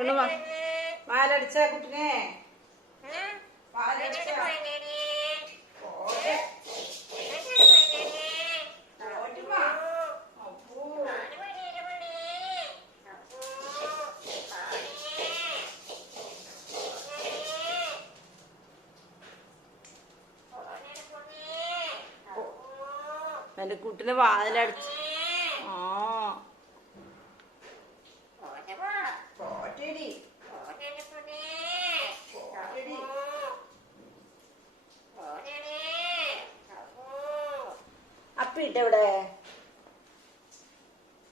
പെണ്ണ് വാ. വാലടിച്ച കുട്ടിനെ. അപ്പോ. എന്റെ കുട്ടിനെ വാതിലടിച്ച് ആ. അപ്പിട്ട ഇവിടെ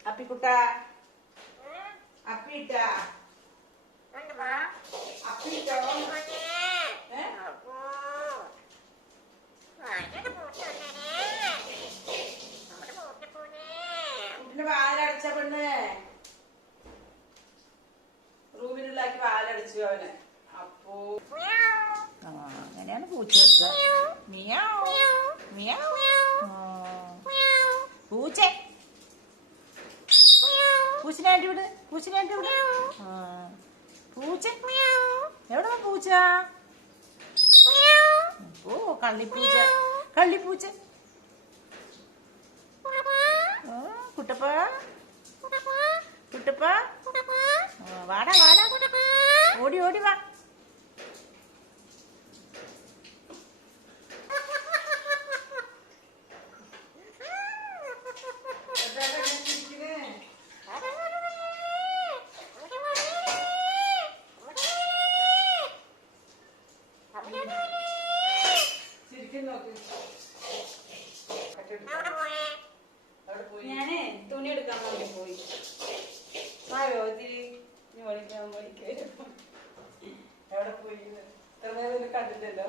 അപ്പിക്കുട്ട. അപ്പിട്ട അപ്പിട്ടോ ഏ? കുട്ടിനെ വാലടച്ച പെണ്ണ്. റൂമിനുള്ളാക്കി വാലടച്ചു അവന്. അപ്പോ. അങ്ങനെയാണ് പൂച്ച മിയാ മിയാവ്. മിയാവ്. പൂച്ചനെ ആന്റി വിട് പൂച്ചനെ ആന്റി വിട്. പൂച്ച. എവിടെ പൂച്ച? ഓ കള്ളിപ്പൂച്ച. കള്ളിപ്പൂച്ച. കുട്ടപ്പ. കുട്ടപ്പ. വാടാ വാടാ. ഓടി ഓടി വാ. ഞാനേ തുണി എടുക്കാൻ വേണ്ടി പോയി. ആയോ ഒത്തിരി വിളിക്കാൻ പോയി. എവിടെ പോയി? ഇത്ര നേരം കണ്ടില്ലല്ലോ.